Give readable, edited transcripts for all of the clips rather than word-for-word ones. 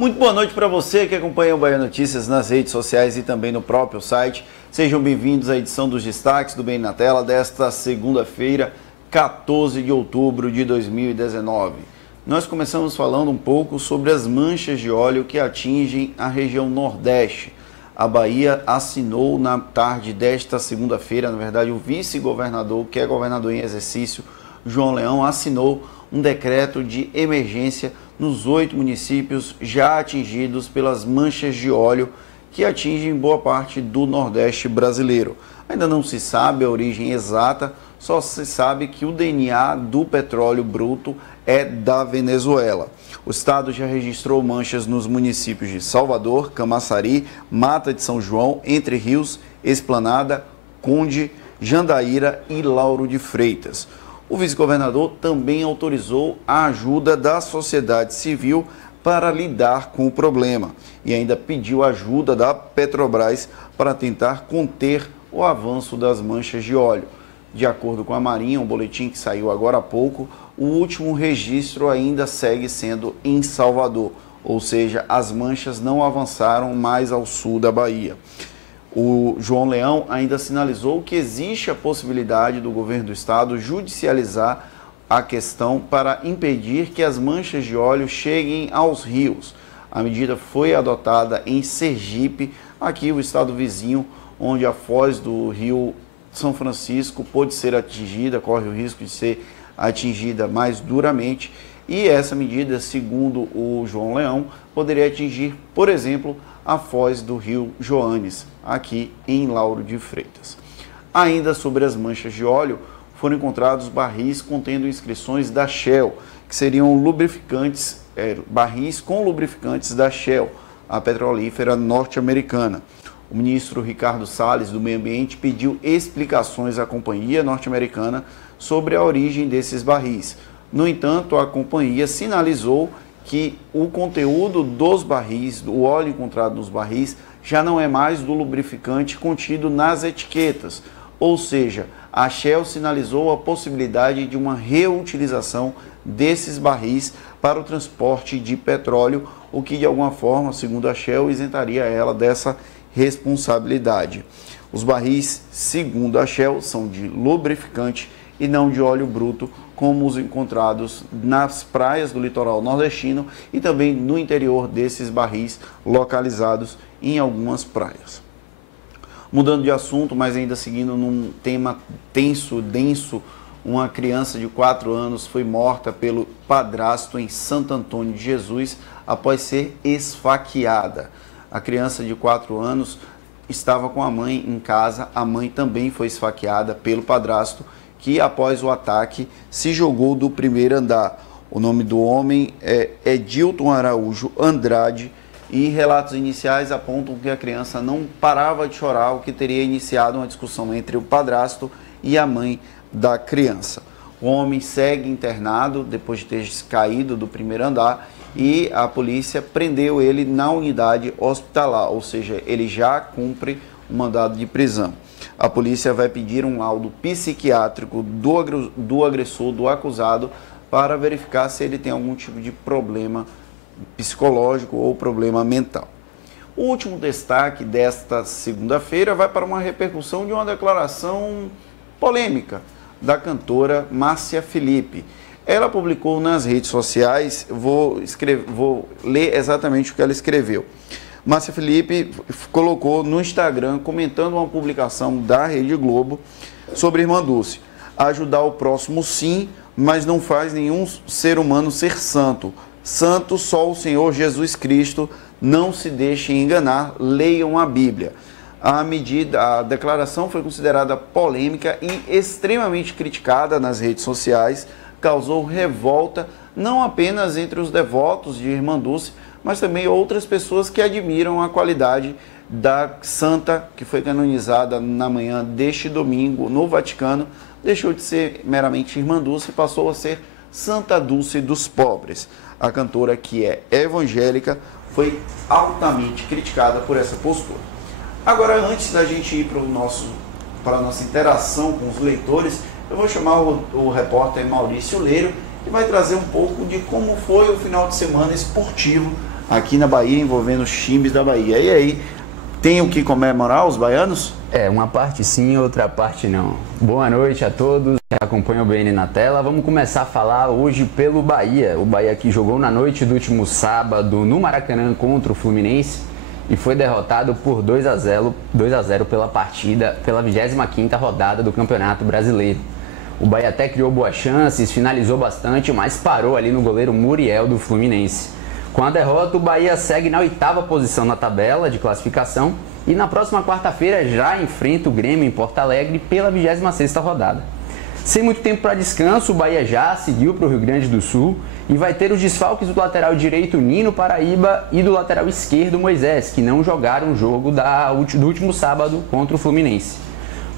Muito boa noite para você que acompanha o Bahia Notícias nas redes sociais e também no próprio site. Sejam bem-vindos à edição dos destaques do Bem na Tela desta segunda-feira, 14 de outubro de 2019. Nós começamos falando um pouco sobre as manchas de óleo que atingem a região Nordeste. A Bahia assinou na tarde desta segunda-feira, na verdade o vice-governador, que é governador em exercício, João Leão, assinou um decreto de emergência nos 8 municípios já atingidos pelas manchas de óleo que atingem boa parte do Nordeste brasileiro. Ainda não se sabe a origem exata, só se sabe que o DNA do petróleo bruto é da Venezuela. O estado já registrou manchas nos municípios de Salvador, Camaçari, Mata de São João, Entre Rios, Esplanada, Conde, Jandaíra e Lauro de Freitas. O vice-governador também autorizou a ajuda da sociedade civil para lidar com o problema e ainda pediu ajuda da Petrobras para tentar conter o avanço das manchas de óleo. De acordo com a Marinha, um boletim que saiu agora há pouco, o último registro ainda segue sendo em Salvador, ou seja, as manchas não avançaram mais ao sul da Bahia. O João Leão ainda sinalizou que existe a possibilidade do governo do estado judicializar a questão para impedir que as manchas de óleo cheguem aos rios. A medida foi adotada em Sergipe, aqui o estado vizinho, onde a foz do rio São Francisco pode ser atingida, corre o risco de ser atingida mais duramente. E essa medida, segundo o João Leão, poderia atingir, por exemplo, a foz do rio Joanes, aqui em Lauro de Freitas. Ainda sobre as manchas de óleo, foram encontrados barris contendo inscrições da Shell, que seriam lubrificantes, barris com lubrificantes da Shell, a petrolífera norte-americana. O ministro Ricardo Salles, do Meio Ambiente, pediu explicações à companhia norte-americana sobre a origem desses barris. No entanto, a companhia sinalizou que o conteúdo dos barris, o óleo encontrado nos barris, já não é mais do lubrificante contido nas etiquetas. Ou seja, a Shell sinalizou a possibilidade de uma reutilização desses barris para o transporte de petróleo, o que de alguma forma, segundo a Shell, isentaria ela dessa responsabilidade. Os barris, segundo a Shell, são de lubrificante e não de óleo bruto, como os encontrados nas praias do litoral nordestino e também no interior desses barris localizados em algumas praias. Mudando de assunto, mas ainda seguindo num tema denso, uma criança de 4 anos foi morta pelo padrasto em Santo Antônio de Jesus após ser esfaqueada. A criança de 4 anos estava com a mãe em casa, a mãe também foi esfaqueada pelo padrasto, que após o ataque se jogou do primeiro andar. O nome do homem é Edilton Araújo Andrade e relatos iniciais apontam que a criança não parava de chorar, o que teria iniciado uma discussão entre o padrasto e a mãe da criança. O homem segue internado depois de ter caído do primeiro andar e a polícia prendeu ele na unidade hospitalar, ou seja, ele já cumpre o mandado de prisão. A polícia vai pedir um laudo psiquiátrico do agressor, do acusado, para verificar se ele tem algum tipo de problema psicológico ou problema mental. O último destaque desta segunda-feira vai para uma repercussão de uma declaração polêmica da cantora Márcia Felipe. Ela publicou nas redes sociais, vou ler exatamente o que ela escreveu. Márcia Felipe colocou no Instagram, comentando uma publicação da Rede Globo sobre Irmã Dulce. Ajudar o próximo sim, mas não faz nenhum ser humano ser santo. Santo só o Senhor Jesus Cristo, não se deixem enganar, leiam a Bíblia. A declaração foi considerada polêmica e extremamente criticada nas redes sociais, causou revolta não apenas entre os devotos de Irmã Dulce, mas também outras pessoas que admiram a qualidade da santa que foi canonizada na manhã deste domingo no Vaticano. Deixou de ser meramente Irmã Dulce e passou a ser Santa Dulce dos Pobres. A cantora, que é evangélica, foi altamente criticada por essa postura. Agora, antes da gente ir para a nossa interação com os leitores, eu vou chamar o repórter Maurício Leiro, que vai trazer um pouco de como foi o final de semana esportivo aqui na Bahia, envolvendo os times da Bahia. E aí, tem o que comemorar os baianos? Uma parte sim, outra parte não. Boa noite a todos que acompanham o BN na tela. Vamos começar a falar hoje pelo Bahia. O Bahia que jogou na noite do último sábado no Maracanã contra o Fluminense e foi derrotado por 2-0 pela 25ª rodada do Campeonato Brasileiro. O Bahia até criou boas chances, finalizou bastante, mas parou ali no goleiro Muriel do Fluminense. Com a derrota, o Bahia segue na 8ª posição na tabela de classificação e na próxima quarta-feira já enfrenta o Grêmio em Porto Alegre pela 26ª rodada. Sem muito tempo para descanso, o Bahia já seguiu para o Rio Grande do Sul e vai ter os desfalques do lateral direito Nino Paraíba e do lateral esquerdo Moisés, que não jogaram o jogo do último sábado contra o Fluminense.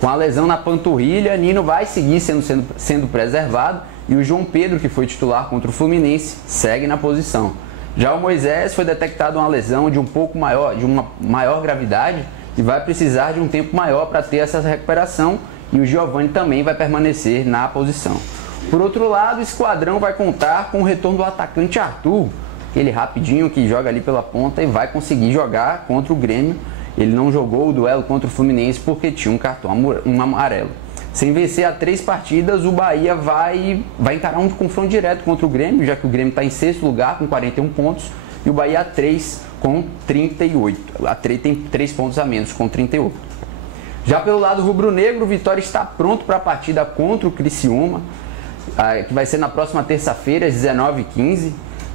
Com a lesão na panturrilha, Nino vai seguir sendo preservado e o João Pedro, que foi titular contra o Fluminense, segue na posição. Já o Moisés foi detectado uma lesão de uma maior gravidade e vai precisar de um tempo maior para ter essa recuperação, e o Giovani também vai permanecer na posição. Por outro lado, o esquadrão vai contar com o retorno do atacante Arthur, aquele rapidinho que joga ali pela ponta e vai conseguir jogar contra o Grêmio. Ele não jogou o duelo contra o Fluminense porque tinha um cartão amarelo. Sem vencer a 3 partidas, o Bahia vai encarar um confronto direto contra o Grêmio, já que o Grêmio está em 6º lugar com 41 pontos e o Bahia a 3 com 38. Tem 3 pontos a menos com 38. Já pelo lado rubro-negro, o Vitória está pronto para a partida contra o Criciúma, que vai ser na próxima terça-feira, às 19h15,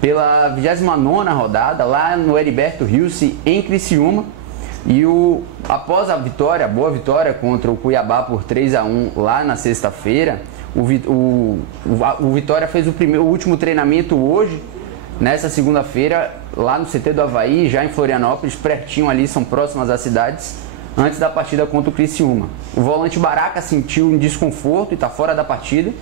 pela 29ª rodada, lá no Heriberto Rilse, em Criciúma. E após a boa vitória contra o Cuiabá por 3-1 lá na sexta-feira, o Vitória fez o último treinamento hoje, nessa segunda-feira, lá no CT do Avaí, já em Florianópolis, pertinho ali, são próximas às cidades, antes da partida contra o Criciúma. O volante Baraca sentiu um desconforto e está fora da partida,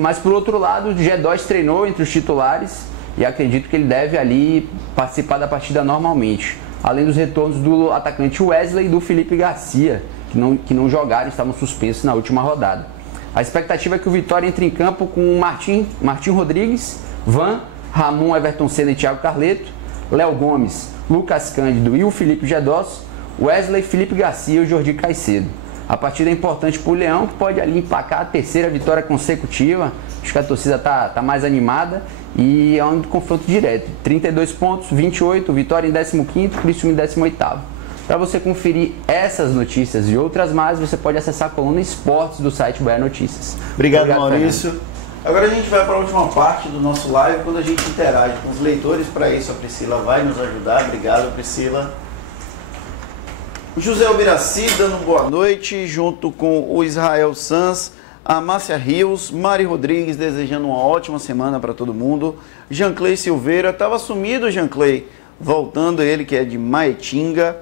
mas por outro lado, o G2 treinou entre os titulares e acredito que ele deve ali participar da partida normalmente. Além dos retornos do atacante Wesley e do Felipe Garcia, que não jogaram, estavam suspensos na última rodada. A expectativa é que o Vitória entre em campo com Martim Rodrigues, Van, Ramon, Everton Senna e Thiago Carleto, Léo Gomes, Lucas Cândido e o Felipe Gedós, Wesley, Felipe Garcia e o Jordi Caicedo. A partida é importante para o Leão, que pode ali emplacar a 3ª vitória consecutiva. Acho que a torcida está mais animada e é um confronto direto. 32 pontos, 28, Vitória em 15º, Criciúma em 18º. Para você conferir essas notícias e outras mais, você pode acessar a coluna Esportes do site Bahia Notícias. Obrigado, Maurício. Fernando. Agora a gente vai para a última parte do nosso live, quando a gente interage com os leitores. Para isso, a Priscila vai nos ajudar. Obrigado, Priscila. O José Albiraci dando boa noite, junto com o Israel Sanz, a Márcia Rios, Mari Rodrigues desejando uma ótima semana para todo mundo. Jean-Clay Silveira, estava sumido, Jean-Clay, voltando, ele que é de Maetinga.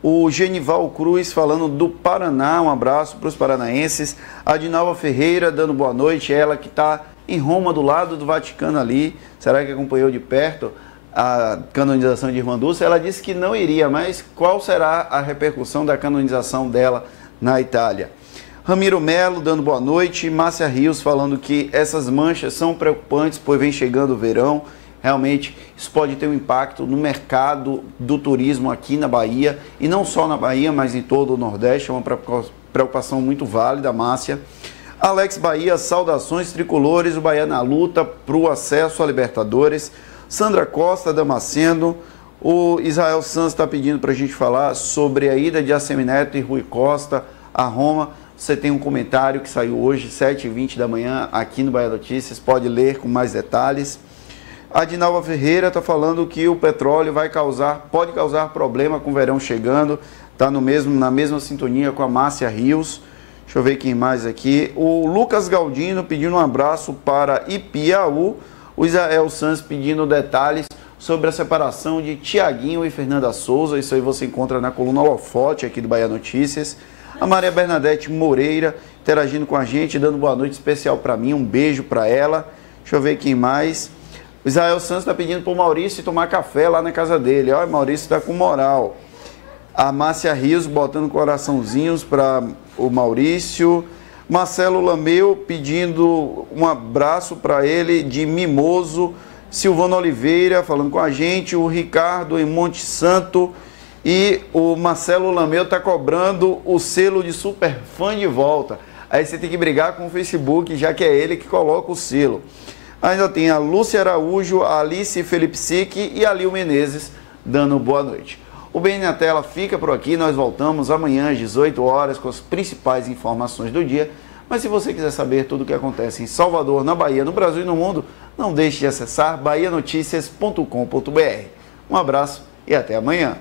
O Genival Cruz falando do Paraná, um abraço para os paranaenses. A Dinalva Ferreira dando boa noite, ela que está em Roma, do lado do Vaticano ali. Será que acompanhou de perto a canonização de Irmã Dulce? Ela disse que não iria, mas qual será a repercussão da canonização dela na Itália? Ramiro Melo dando boa noite, Márcia Rios falando que essas manchas são preocupantes, pois vem chegando o verão. Realmente isso pode ter um impacto no mercado do turismo aqui na Bahia, e não só na Bahia, mas em todo o Nordeste. É uma preocupação muito válida, Márcia. Alex Bahia, saudações tricolores, o Bahia na luta para o acesso à Libertadores. Sandra Costa Damasceno, o Israel Sanz está pedindo para a gente falar sobre a ida de Assemineto e Rui Costa a Roma. Você tem um comentário que saiu hoje, 7h20 da manhã, aqui no Bahia Notícias, pode ler com mais detalhes. A Dinalva Ferreira está falando que o petróleo pode causar problema com o verão chegando, está na mesma sintonia com a Márcia Rios. Deixa eu ver quem mais aqui. O Lucas Galdino pedindo um abraço para Ipiaú. O Israel Sanz pedindo detalhes sobre a separação de Tiaguinho e Fernanda Souza. Isso aí você encontra na coluna Holofote aqui do Bahia Notícias. A Maria Bernadette Moreira interagindo com a gente, dando boa noite especial para mim. Um beijo para ela. Deixa eu ver quem mais. O Israel Santos está pedindo para o Maurício tomar café lá na casa dele. Olha, o Maurício está com moral. A Márcia Rios botando coraçãozinhos para o Maurício. Marcelo Lameu pedindo um abraço para ele de Mimoso, Silvano Oliveira falando com a gente, o Ricardo em Monte Santo e o Marcelo Lameu está cobrando o selo de super fã de volta. Aí você tem que brigar com o Facebook, já que é ele que coloca o selo. Ainda tem a Lúcia Araújo, a Alice Felipe Sique e a Lil Menezes dando boa noite. O BN na Tela fica por aqui, nós voltamos amanhã às 18 horas com as principais informações do dia. Mas se você quiser saber tudo o que acontece em Salvador, na Bahia, no Brasil e no mundo, não deixe de acessar bahianoticias.com.br. Um abraço e até amanhã.